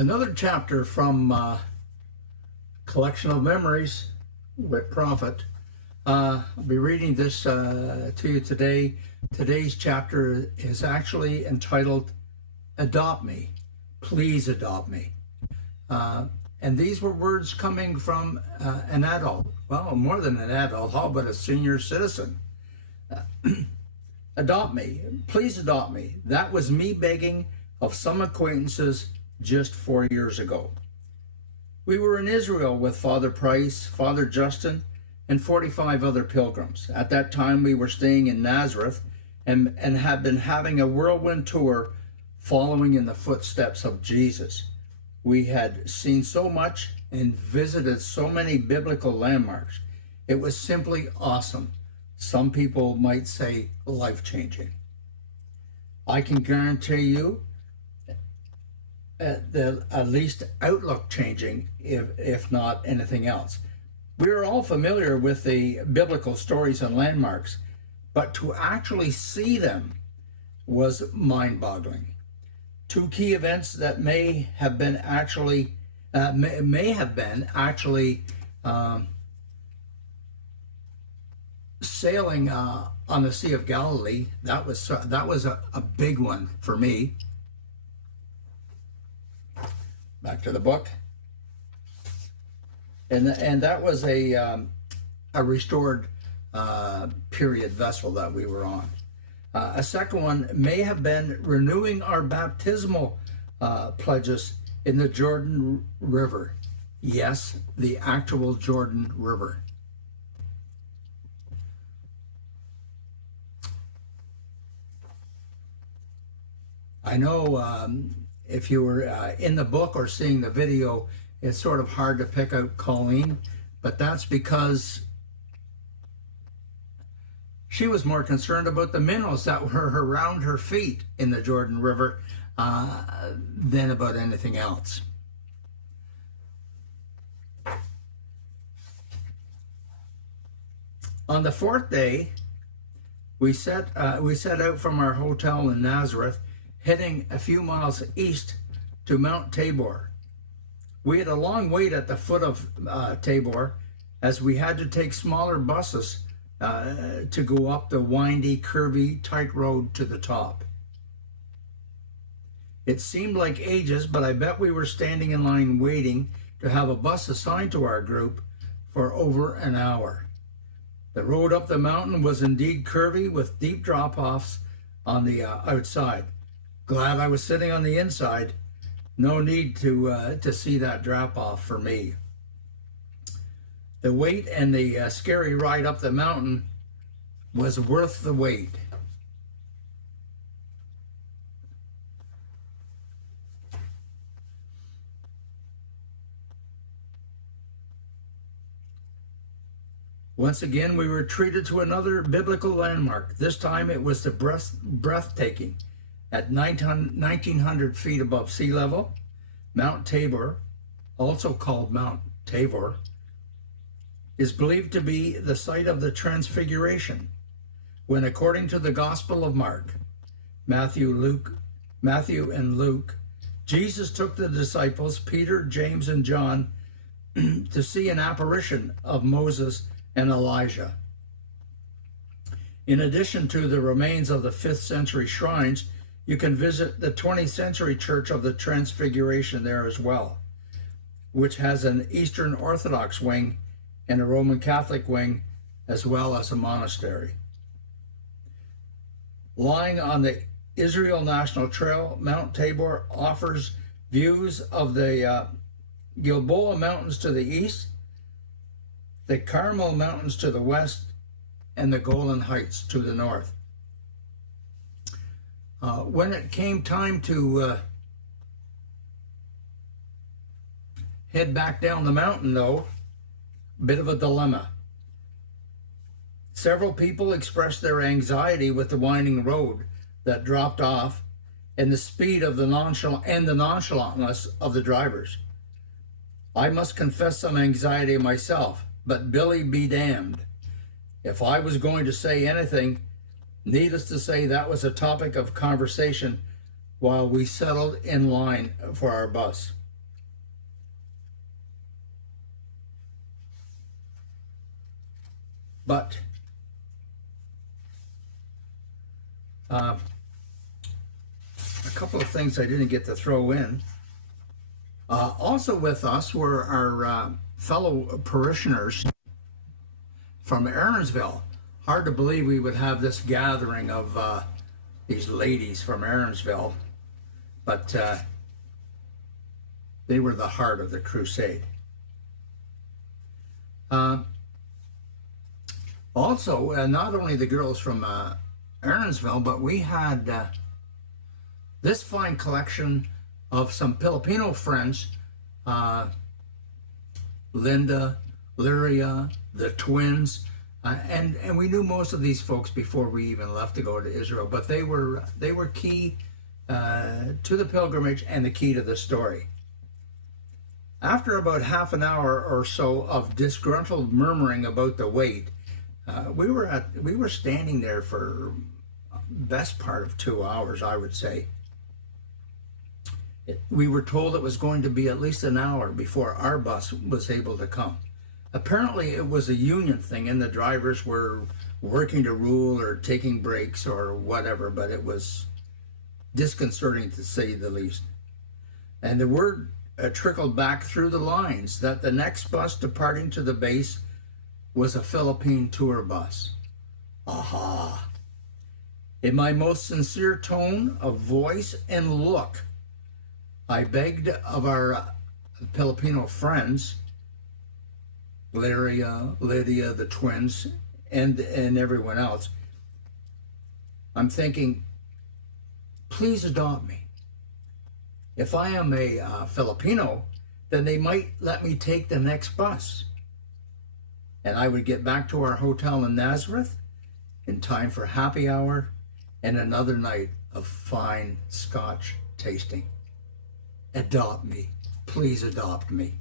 Another chapter from Collection of Memories with Prophet. I'll be reading this to you today. Today's chapter is actually entitled Adopt Me, Please Adopt Me. And these were words coming from an adult. Well, more than an adult, how about a senior citizen? Adopt me, please adopt me. That was me begging of some acquaintances just 4 years ago. We were in Israel with Father Price, Father Justin, and 45 other pilgrims. At that time, we were staying in Nazareth and had been having a whirlwind tour following in the footsteps of Jesus. We had seen so much and visited so many biblical landmarks. It was simply awesome. Some people might say life-changing. I can guarantee you at least outlook changing, if not anything else. We are all familiar with the biblical stories and landmarks, but to actually see them was mind-boggling. Two key events that may have been actually sailing on the Sea of Galilee. That was a big one for me. Back to the book, and that was a restored period vessel that we were on. A second one may have been renewing our baptismal pledges in the Jordan River. Yes, the actual Jordan River. I know if you were in the book or seeing the video, it's sort of hard to pick out Colleen, but that's because she was more concerned about the minnows that were around her feet in the Jordan River than about anything else. On the fourth day, we set out from our hotel in Nazareth, heading a few miles east to Mount Tabor. We had a long wait at the foot of Tabor, as we had to take smaller buses to go up the windy, curvy, tight road to the top. It seemed like ages, but I bet we were standing in line waiting to have a bus assigned to our group for over an hour. The road up the mountain was indeed curvy, with deep drop-offs on the outside. Glad I was sitting on the inside. No need to see that drop-off for me. The wait and the scary ride up the mountain was worth the wait. Once again, we were treated to another biblical landmark. This time it was the breathtaking. At 1,900 feet above sea level, Mount Tabor, also called Mount Tabor, is believed to be the site of the Transfiguration, when, according to the Gospel of Mark, Matthew and Luke, Jesus took the disciples, Peter, James, and John, to see an apparition of Moses and Elijah. In addition to the remains of the 5th century shrines, you can visit the 20th century Church of the Transfiguration there as well, which has an Eastern Orthodox wing and a Roman Catholic wing, as well as a monastery. Lying on the Israel National Trail, Mount Tabor offers views of the Gilboa Mountains to the east, the Carmel Mountains to the west, and the Golan Heights to the north. When it came time to head back down the mountain, though, a bit of a dilemma. Several people expressed their anxiety with the winding road that dropped off and the speed of the nonchalantness of the drivers. I must confess some anxiety myself, but Billy be damned. If I was going to say anything, needless to say, that was a topic of conversation while we settled in line for our bus. But a couple of things I didn't get to throw in. Also with us were our fellow parishioners from Aaronsville. Hard to believe we would have this gathering of these ladies from Aaronsville, but they were the heart of the crusade. Also, not only the girls from Aaronsville, but we had this fine collection of some Filipino friends, Linda, Lyria, the twins, and we knew most of these folks before we even left to go to Israel, but they were key to the pilgrimage and the key to the story. After about half an hour or so of disgruntled murmuring about the wait, we were standing there for best part of 2 hours, I would say. We were told it was going to be at least an hour before our bus was able to come. Apparently it was a union thing and the drivers were working to rule or taking breaks or whatever, but it was disconcerting to say the least. And the word trickled back through the lines that the next bus departing to the base was a Philippine tour bus. Aha! In my most sincere tone of voice and look, I begged of our Filipino friends, Lyria, Lydia, the twins, and everyone else, I'm thinking, please adopt me. If I am a Filipino, then they might let me take the next bus. And I would get back to our hotel in Nazareth in time for happy hour and another night of fine Scotch tasting. Adopt me. Please adopt me.